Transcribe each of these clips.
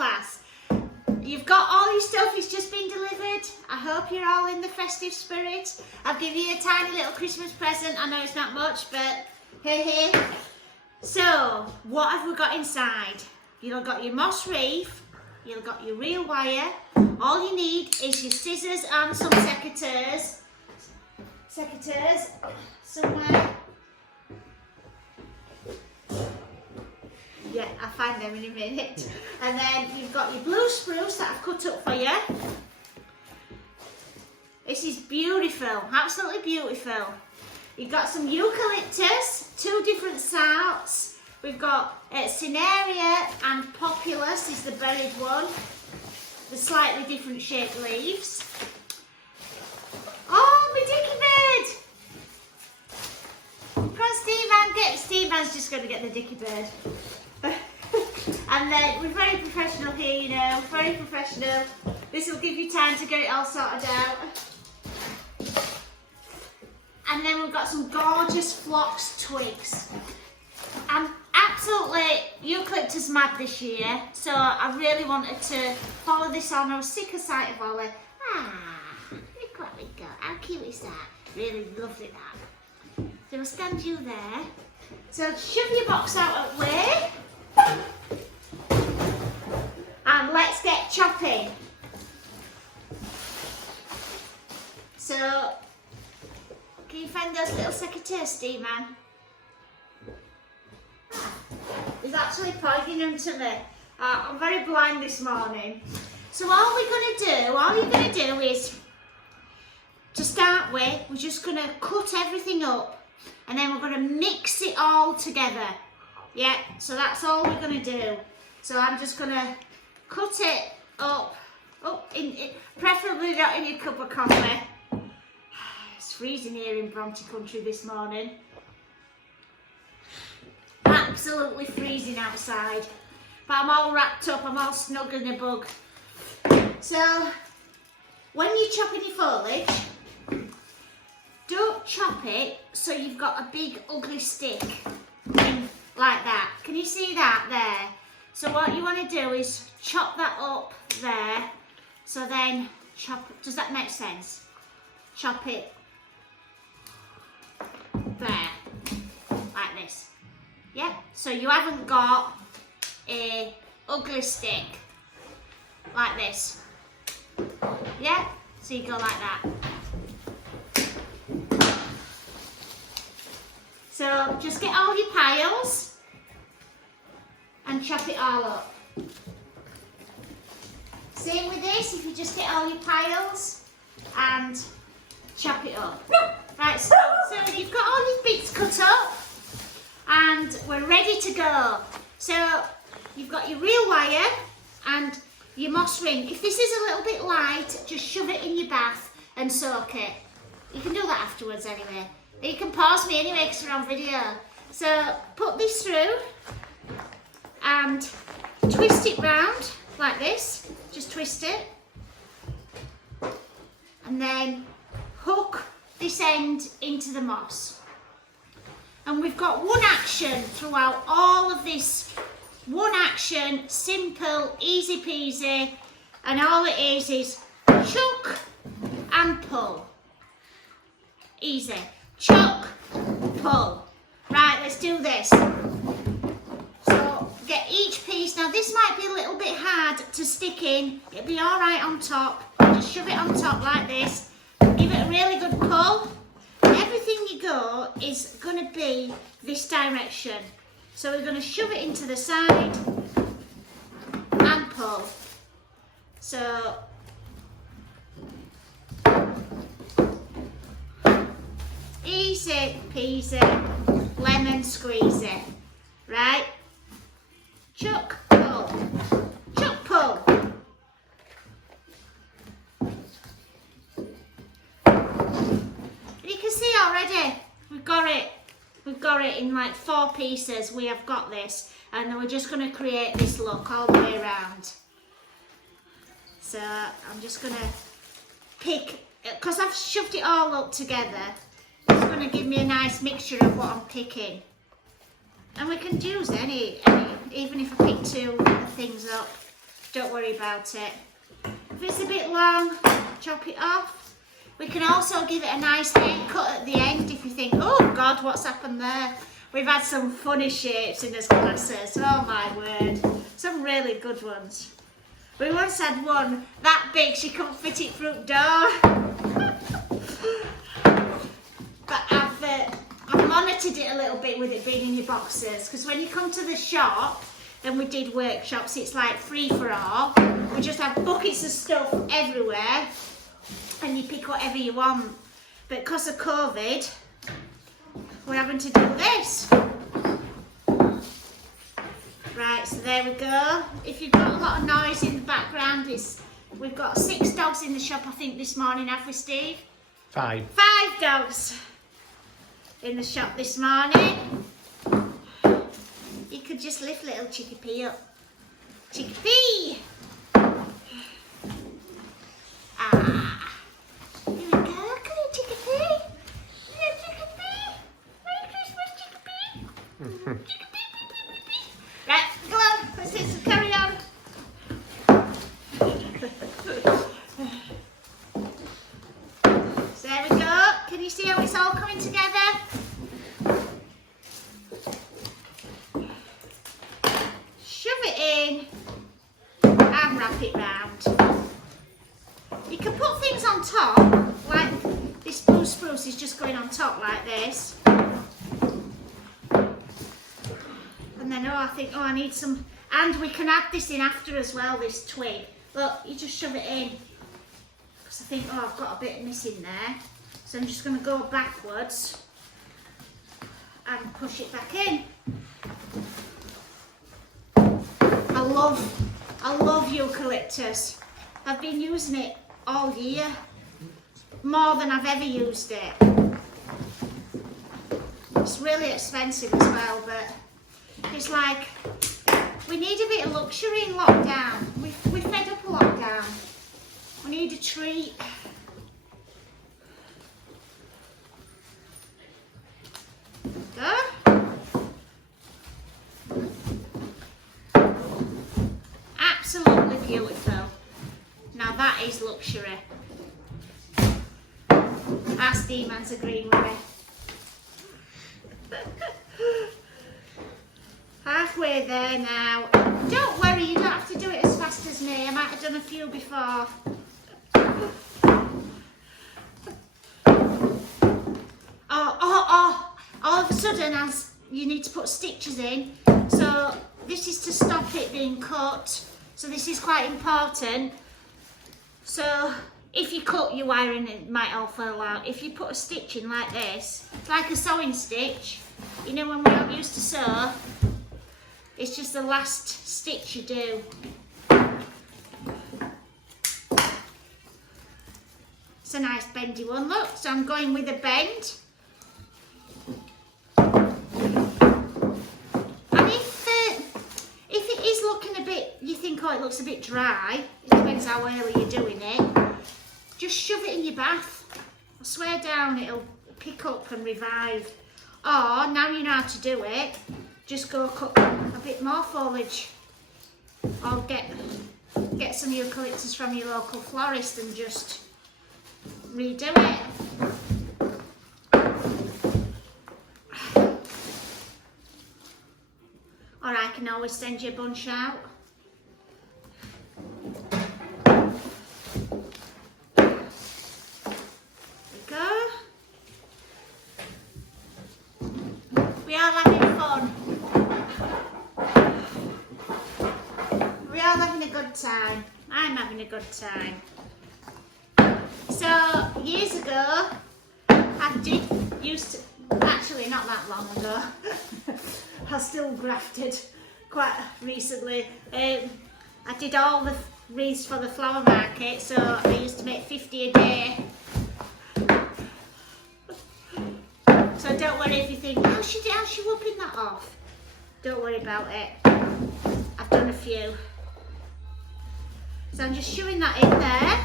class. You've got all your stuff, it's just been delivered. I hope you're all in the festive spirit. I've given you a tiny little Christmas present. I know it's not much, but hey. So, what have we got inside? You've got your moss wreath, you've got your real wire. All you need is your scissors and some secateurs. Secateurs, somewhere. Yeah, I'll find them in a minute. And then you've got your blue spruce that I've cut up for you. This is beautiful, absolutely beautiful. You've got some eucalyptus, 2 different sorts. We've got cinerea and populus is the buried one. The slightly different shaped leaves. Oh, my dicky bird! Come on, Steve Man's just going to get the dicky bird. And then we're very professional here, you know, very professional. This will give you time to get it all sorted out. And then we've got some gorgeous phlox twigs. I'm absolutely eucalyptus mad this year, so I really wanted to follow this on. I was sick of sight of Ollie. Look what we got. How cute is that? Really lovely that. So we'll stand you there. So shove your box out of the way. And let's get chopping. So, can you find those little secateurs, Steve Man? He's actually pointing them to me. I'm very blind this morning. So all you're going to do is, to start with, we're just going to cut everything up and then we're going to mix it all together. Yeah, so that's all we're going to do. So I'm just going to cut it up, preferably not in your cup of coffee. It's freezing here in Bronte country this morning. Absolutely freezing outside. But I'm all wrapped up, I'm all snug in a bug. So, when you're chopping your foliage, don't chop it so you've got a big ugly stick like that. Can you see that there? So what you want to do is chop that up there. So then chop, does that make sense? Chop it there, like this. Yeah, so you haven't got a ugly stick like this. Yeah, so you go like that. So just get all your piles and chop it all up. Same with this, if you just get all your piles and chop it up. Right, so you've got all your bits cut up and we're ready to go. So you've got your real wire and your moss ring. If this is a little bit light, just shove it in your bath and soak it. You can do that afterwards anyway. You can pause me anyway because we're on video. So put this through and twist it round like this. Just twist it. And then hook this end into the moss. And we've got one action throughout all of this. One action, simple, easy peasy. And all it is chuck and pull. Easy. Chuck, pull. Right, let's do this. So get each piece. Now this might be a little bit hard to stick in. It'll be all right on top. Just shove it on top like this. Give it a really good pull. Everything you go is going to be this direction. So we're going to shove it into the side and pull. So easy peasy, lemon squeezy, right? Chuck, pull, chuck, pull. You can see already, we've got it in like 4 pieces. We have got this, and then we're just going to create this look all the way around. So I'm just going to pick, because I've shoved it all up together. It's going to give me a nice mixture of what I'm picking. And we can use any even if I pick 2 things up. don't worry about it. If it's a bit long, chop it off. We can also give it a nice haircut at the end if you think, oh God, what's happened there? We've had some funny shapes in this classes, oh my word. Some really good ones. We once had one that big she couldn't fit it through the door. But I've monitored it a little bit with it being in your boxes, because when you come to the shop, and we did workshops, it's like free for all. We just have buckets of stuff everywhere and you pick whatever you want. But because of COVID, we're having to do this. Right, so there we go. If you've got a lot of noise in the background, we've got 6 dogs in the shop, I think, this morning, have we, Steve? 5. 5 dogs in the shop this morning. You could just lift little Chickpea up. Chickpea! Ah! Here we go, come here, Chickpea! Here, Chickpea! Merry Christmas, Chickpea! Chickpea! Right, go on, let's carry on. So there we go. Can you see how it's all coming together? In and wrap it round. You can put things on top, like this blue spruce is just going on top like this. And then, I think, I need some, and we can add this in after as well, this twig. Look, you just shove it in. Because I think, I've got a bit missing there. So I'm just going to go backwards and push it back in. I love eucalyptus. I've been using it all year, more than I've ever used it. It's really expensive as well, but it's like, we need a bit of luxury in lockdown. We've fed up of lockdown. We need a treat. Go. Absolutely beautiful. Now that is luxury. Our steaman's agreeing with me. Halfway there now. Don't worry, you don't have to do it as fast as me. I might have done a few before. All of a sudden, as you need to put stitches in. So this is to stop it being cut. So this is quite important. So if you cut your wiring, it might all fall out. If you put a stitch in like this, it's like a sewing stitch. You know when we used to sew, it's just the last stitch you do. It's a nice bendy one, look. So I'm going with a bend. You think, it looks a bit dry. It depends how early you're doing it. Just shove it in your bath. I swear down, it'll pick up and revive. Or, now you know how to do it, just go cut a bit more foliage. Or get some eucalyptus from your local florist and just redo it. Or I can always send you a bunch out. We are having fun. We are having a good time. I'm having a good time. So years ago, actually not that long ago, I still grafted quite recently. I did all the wreaths for the flower market, so I used to make 50 a day. So don't worry if you think, how's she whooping that off? Don't worry about it. I've done a few. So I'm just shoving that in there.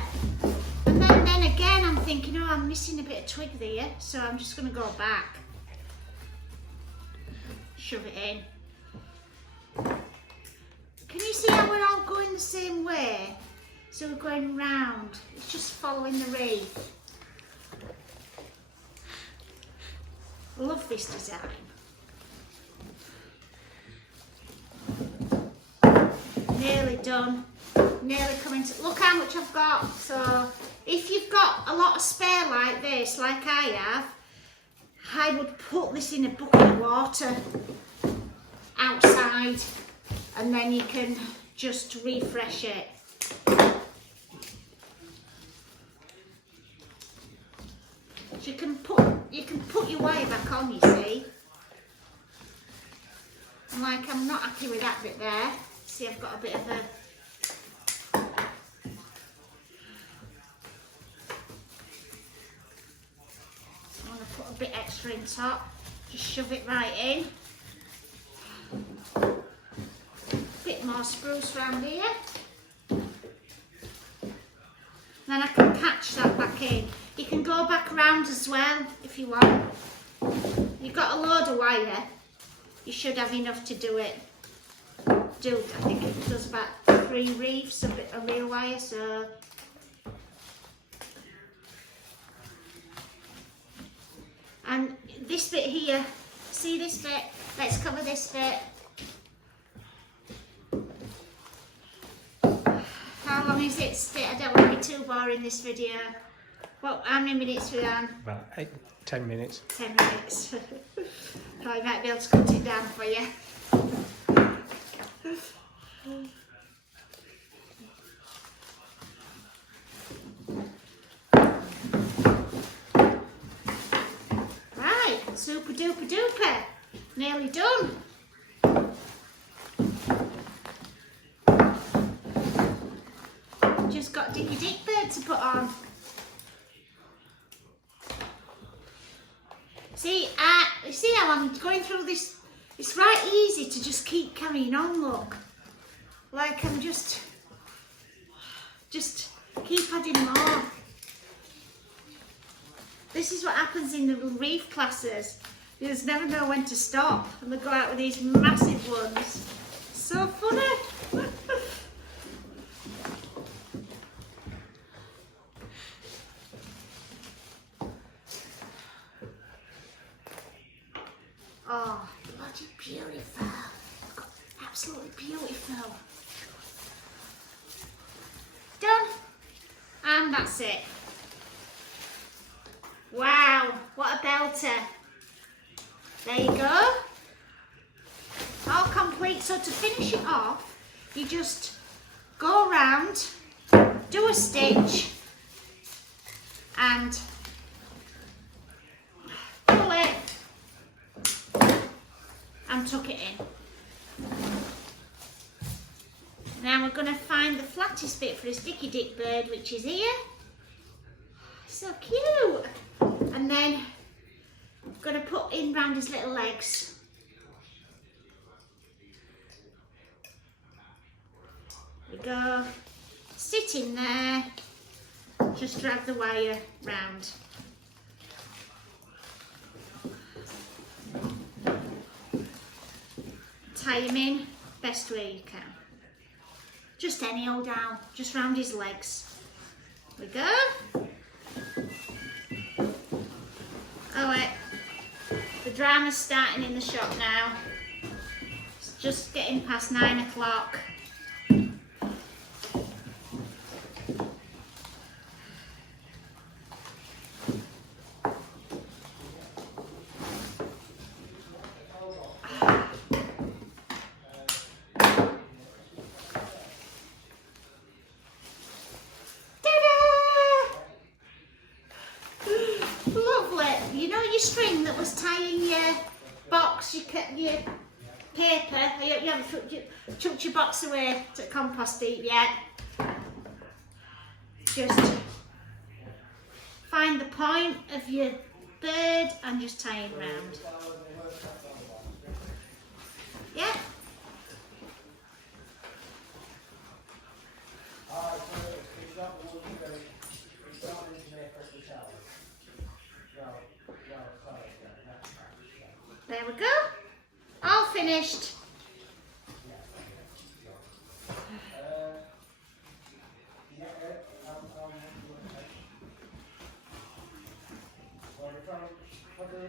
And then again I'm thinking, I'm missing a bit of twig there. So I'm just going to go back. Shove it in. Can you see how we're all going the same way. So we're going round. It's just following the wreath. Love this design. Nearly done. Nearly coming to, look how much I've got. So if you've got a lot of spare like this, like I have, I would put this in a bucket of water outside and then you can just refresh it. So you can put your wire back on, you see. And like, I'm not happy with that bit there. See, I've got a bit of a, I'm going to put a bit extra in top. Just shove it right in. Bit more spruce around here. Then I can catch that back in. You can go back around as well if you want. You've got a load of wire. You should have enough to do it. I think it does about 3 wreaths of real wire, so. And this bit here, see this bit? Let's cover this bit. How long is it? I don't want to be too boring this video. Well, how many minutes we on? About 10 minutes. 10 minutes. I might be able to cut it down for you. Right, super duper duper. Nearly done. Just got Dicky Dick Bird to put on. See how I'm going through this? It's right easy to just keep carrying on, look. Like I'm just keep adding more. This is what happens in the wreath classes. You just never know when to stop and they go out with these massive ones. So funny. Oh, bloody beautiful. Absolutely beautiful. Done. And that's it. Wow, what a belter. There you go. All complete. So to finish it off, you just go around, do a stitch, and pull it and tuck it in. Now we're going to find the flattest bit for this Dicky Dick Bird, which is here. So cute. And then I'm going to put in round his little legs. There we go. Sit in there. Just drag the wire round. Tie him in best way you can. Just any old down, just round his legs. There we go. Oh wait, the drama's starting in the shop now. It's just getting past 9 o'clock. You know your string that was tying your box, your paper, you haven't chucked your box away to compost heap yet. Just find the point of your bird and just tie it round. Yeah. There we go, all finished. for the